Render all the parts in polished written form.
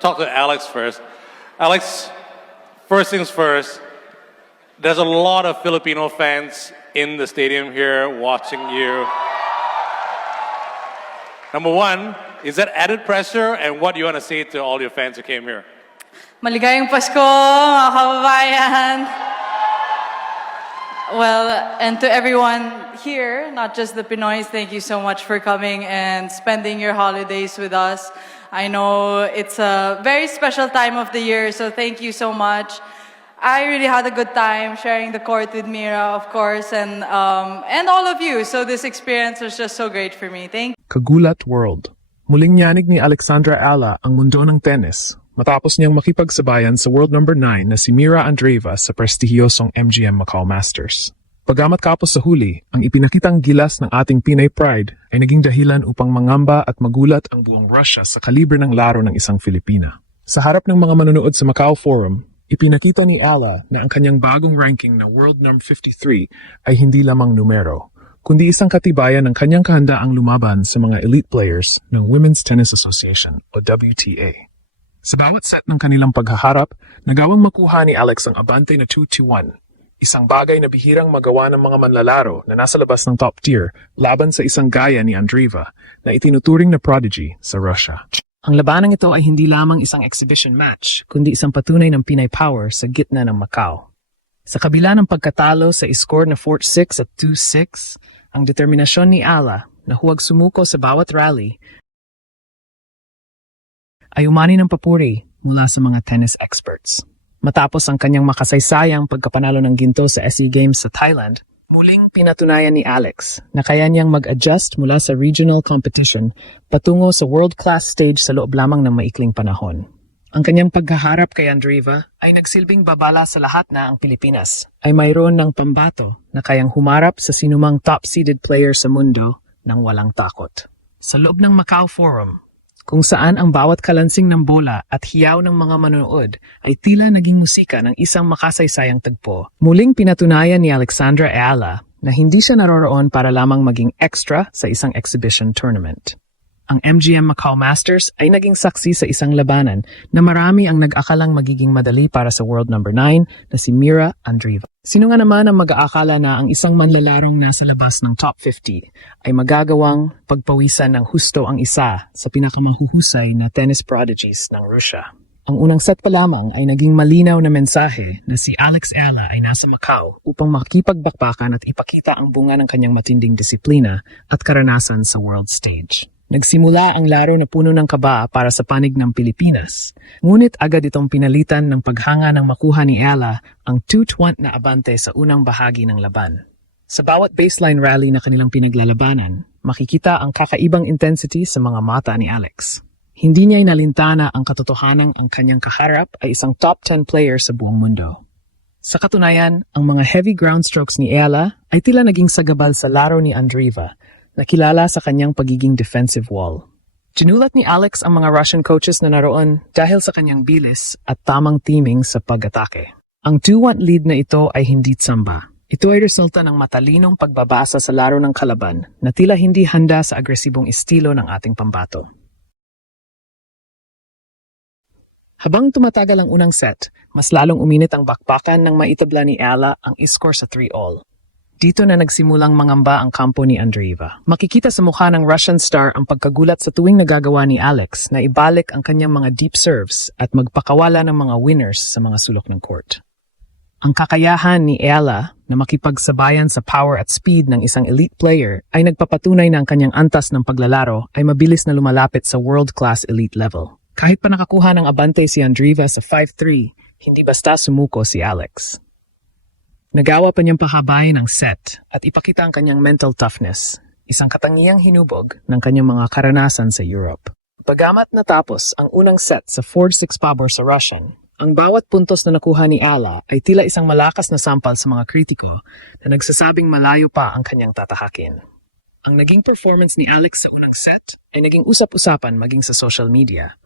talk to Alex first. Alex, first things first, there's a lot of Filipino fans in the stadium here watching you. Number one, is that added pressure? And what do you want to say to all your fans who came here? Maligayang Pasko, mga kababayan. Well, and to everyone here, not just the Pinoys, thank you so much for coming and spending your holidays with us. I know it's a very special time of the year, so thank you so much. I really had a good time sharing the court with Mira, of course, and all of you. So this experience was just so great for me. Thank you. Kagulat World. Muling yanig ni Alexandra Ala ang mundo ng tennis matapos niyang makipagsabayan sa world number 9 na si Mira Andreeva sa prestihiyosong MGM Macau Masters. Pagamat kapos sa huli, ang ipinakitang gilas ng ating Pinay Pride ay naging dahilan upang mangamba at magulat ang buong Russia sa kalibre ng laro ng isang Filipina. Sa harap ng mga manonood sa Macau Forum, ipinakita ni Ala na ang kanyang bagong ranking na world number 53 ay hindi lamang numero, kundi isang katibayan ng kanyang kahandaang lumaban sa mga elite players ng Women's Tennis Association o WTA. Sa bawat set ng kanilang paghaharap, nagawang makuha ni Alex ang abante na 2-1, isang bagay na bihirang magawa ng mga manlalaro na nasa labas ng top tier laban sa isang gaya ni Andreeva na itinuturing na prodigy sa Russia. Ang labanang ito ay hindi lamang isang exhibition match, kundi isang patunay ng Pinay power sa gitna ng Macau. Sa kabila ng pagkatalo sa score na 4-6 at 2-6, ang determinasyon ni Ala na huwag sumuko sa bawat rally ay umani ng papuri mula sa mga tennis experts. Matapos ang kanyang makasaysayang pagkapanalo ng ginto sa SE Games sa Thailand, muling pinatunayan ni Alex na kaya niyang mag-adjust mula sa regional competition patungo sa world-class stage sa loob lamang ng maikling panahon. Ang kanyang paghaharap kay Andreeva ay nagsilbing babala sa lahat na ang Pilipinas ay mayroon ng pambato na kayang humarap sa sinumang top-seeded player sa mundo nang walang takot. Sa loob ng Macau Forum, kung saan ang bawat kalansing ng bola at hiyaw ng mga manonood ay tila naging musika ng isang makasaysayang tagpo, muling pinatunayan ni Alexandra Ala na hindi siya naroroon para lamang maging extra sa isang exhibition tournament. Ang MGM Macau Masters ay naging saksi sa isang labanan na marami ang nag-akalang magiging madali para sa world number 9 na si Mira Andreeva. Sino nga naman ang mag-aakala na ang isang manlalarong nasa labas ng top 50 ay magagawang pagpawisan ng husto ang isa sa pinakamahuhusay na tennis prodigies ng Russia. Ang unang set pa lamang ay naging malinaw na mensahe na si Alex Ala ay nasa Macau upang makipagbakbakan at ipakita ang bunga ng kanyang matinding disiplina at karanasan sa world stage. Nagsimula ang laro na puno ng kaba para sa panig ng Pilipinas, ngunit agad itong pinalitan ng paghanga ng makuha ni Ala ang 2-1 na abante sa unang bahagi ng laban. Sa bawat baseline rally na kanilang pinaglalabanan, makikita ang kakaibang intensity sa mga mata ni Alex. Hindi niya inalintana ang katotohanang ang kanyang kaharap ay isang top 10 player sa buong mundo. Sa katunayan, ang mga heavy ground strokes ni Ala ay tila naging sagabal sa laro ni Andreeva, nakilala sa kanyang pagiging defensive wall. Ginulat ni Alex ang mga Russian coaches na naroon dahil sa kanyang bilis at tamang timing sa pag-atake. Ang 2-1 lead na ito ay hindi tsamba. Ito ay resulta ng matalinong pagbabasa sa laro ng kalaban na tila hindi handa sa agresibong estilo ng ating pambato. Habang tumatagal ang unang set, mas lalong uminit ang bakbakan nang maitabla ni Ala ang score sa 3-all. Dito na nagsimulang mangamba ang kampo ni Andreeva. Makikita sa mukha ng Russian star ang pagkagulat sa tuwing nagagawa ni Alex na ibalik ang kanyang mga deep serves at magpakawala ng mga winners sa mga sulok ng court. Ang kakayahan ni Ala na makipagsabayan sa power at speed ng isang elite player ay nagpapatunay na ang kanyang antas ng paglalaro ay mabilis na lumalapit sa world-class elite level. Kahit pa nakakuha ng abante si Andreeva sa 5-3, hindi basta sumuko si Alex. Nagawa pa niyang pahabain ang set at ipakita ang kanyang mental toughness, isang katangiang hinubog ng kanyang mga karanasan sa Europe. Bagamat natapos ang unang set sa 4-6 pabor sa Russian, ang bawat puntos na nakuha ni Ala ay tila isang malakas na sampal sa mga kritiko na nagsasabing malayo pa ang kanyang tatahakin. Ang naging performance ni Alex sa unang set ay naging usap-usapan maging sa social media,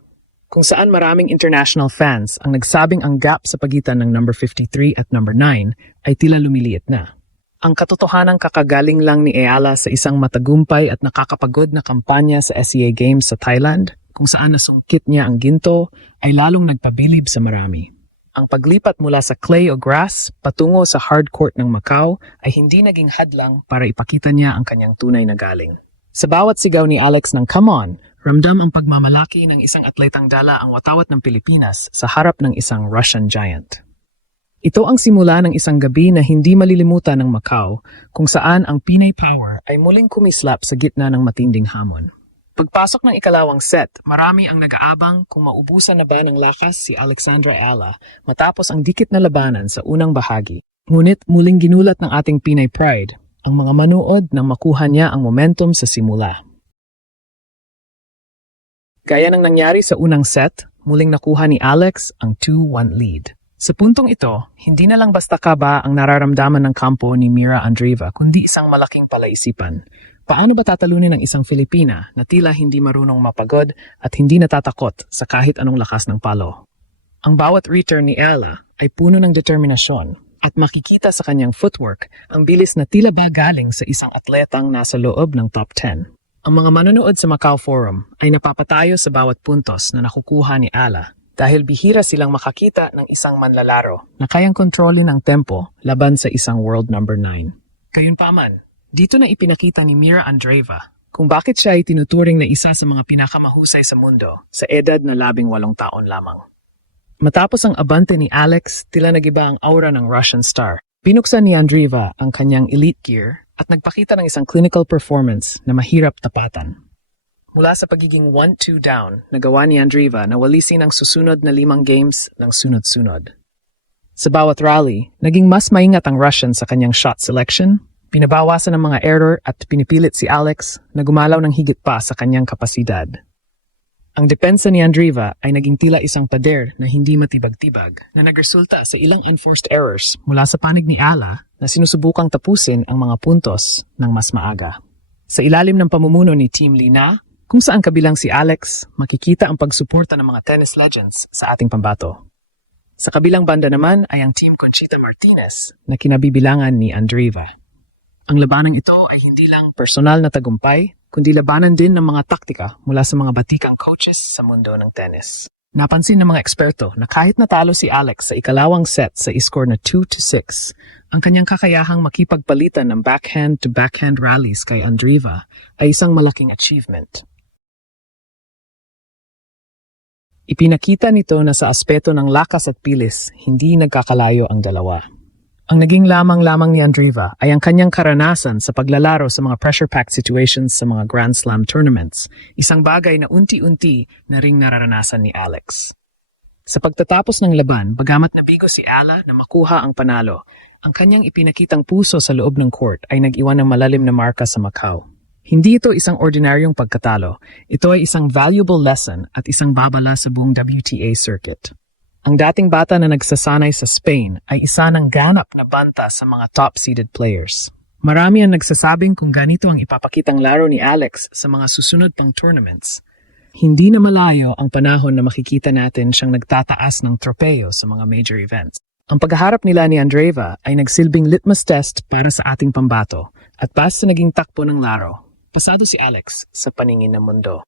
kung saan maraming international fans ang nagsabing ang gap sa pagitan ng number 53 at number 9 ay tila lumiliit na. Ang katotohanang kakagaling lang ni Ala sa isang matagumpay at nakakapagod na kampanya sa SEA Games sa Thailand kung saan nasungkit niya ang ginto, ay lalong nagpabilib sa marami. Ang paglipat mula sa clay o grass patungo sa hard court ng Macau ay hindi naging hadlang para ipakita niya ang kanyang tunay na galing. Sa bawat sigaw ni Alex ng "Come on!", ramdam ang pagmamalaki ng isang atletang dala ang watawat ng Pilipinas sa harap ng isang Russian giant. Ito ang simula ng isang gabi na hindi malilimutan ng Macau, kung saan ang Pinay Power ay muling kumislap sa gitna ng matinding hamon. Pagpasok ng ikalawang set, marami ang nag-aabang kung maubusan na ba ng lakas si Alexandra Ayala matapos ang dikit na labanan sa unang bahagi. Ngunit muling ginulat ng ating Pinay Pride ang mga manood nang makuha niya ang momentum sa simula. Gaya ng nangyari sa unang set, muling nakuha ni Alex ang 2-1 lead. Sa puntong ito, hindi na lang basta kaba ang nararamdaman ng kampo ni Mira Andreeva, kundi isang malaking palaisipan. Paano ba tatalunin ng isang Filipina na tila hindi marunong mapagod at hindi natatakot sa kahit anong lakas ng palo? Ang bawat return ni Ella ay puno ng determinasyon at makikita sa kanyang footwork ang bilis na tila ba galing sa isang atletang nasa loob ng top 10. Ang mga manonood sa Macau Forum ay napapatayo sa bawat puntos na nakukuha ni Ella dahil bihira silang makakita ng isang manlalaro na kayang kontrolin ang tempo laban sa isang world number 9. Gayunpaman, dito na ipinakita ni Mira Andreeva kung bakit siya ay tinuturing na isa sa mga pinakamahusay sa mundo sa edad na 18 taon lamang. Matapos ang abante ni Alex, tila nagiba ang aura ng Russian star. Binuksan ni Andreeva ang kanyang elite gear at nagpakita ng isang clinical performance na mahirap tapatan. Mula sa pagiging 1-2 down, nagawa ni Andreeva na walisin ang susunod na 5 games ng sunod-sunod. Sa bawat rally, naging mas maingat ang Russian sa kanyang shot selection, pinabawasan ng mga error at pinipilit si Alex na gumalaw ng higit pa sa kanyang kapasidad. Ang depensa ni Andreeva ay naging tila isang pader na hindi matibag-tibag na nagresulta sa ilang unforced errors mula sa panig ni Ala na sinusubukang tapusin ang mga puntos ng mas maaga. Sa ilalim ng pamumuno ni Team Lina, kung saan kabilang si Alex, makikita ang pagsuporta ng mga tennis legends sa ating pambato. Sa kabilang banda naman ay ang Team Conchita Martinez na kinabibilangan ni Andreeva. Ang labanang ito ay hindi lang personal na tagumpay, kundi labanan din ng mga taktika mula sa mga batikang coaches sa mundo ng tennis. Napansin ng mga eksperto na kahit natalo si Alex sa ikalawang set sa score na 2-6, ang kanyang kakayahang makipagpalitan ng backhand-to-backhand rallies kay Andreeva ay isang malaking achievement. Ipinakita nito na sa aspeto ng lakas at pilis, hindi nagkakalayo ang dalawa. Ang naging lamang-lamang ni Andreeva ay ang kanyang karanasan sa paglalaro sa mga pressure-packed situations sa mga Grand Slam tournaments, isang bagay na unti-unti na ring nararanasan ni Alex. Sa pagtatapos ng laban, bagamat nabigo si Ala na makuha ang panalo, ang kanyang ipinakitang puso sa loob ng court ay nag-iwan ng malalim na marka sa Macau. Hindi ito isang ordinaryong pagkatalo, ito ay isang valuable lesson at isang babala sa buong WTA circuit. Ang dating bata na nagsasanay sa Spain ay isa ng ganap na banta sa mga top-seeded players. Marami ang nagsasabing kung ganito ang ipapakitang laro ni Alex sa mga susunod pang tournaments. Hindi na malayo ang panahon na makikita natin siyang nagtataas ng tropeo sa mga major events. Ang paghaharap nila ni Andreeva ay nagsilbing litmus test para sa ating pambato at base sa naging takbo ng laro, pasado si Alex sa paningin ng mundo.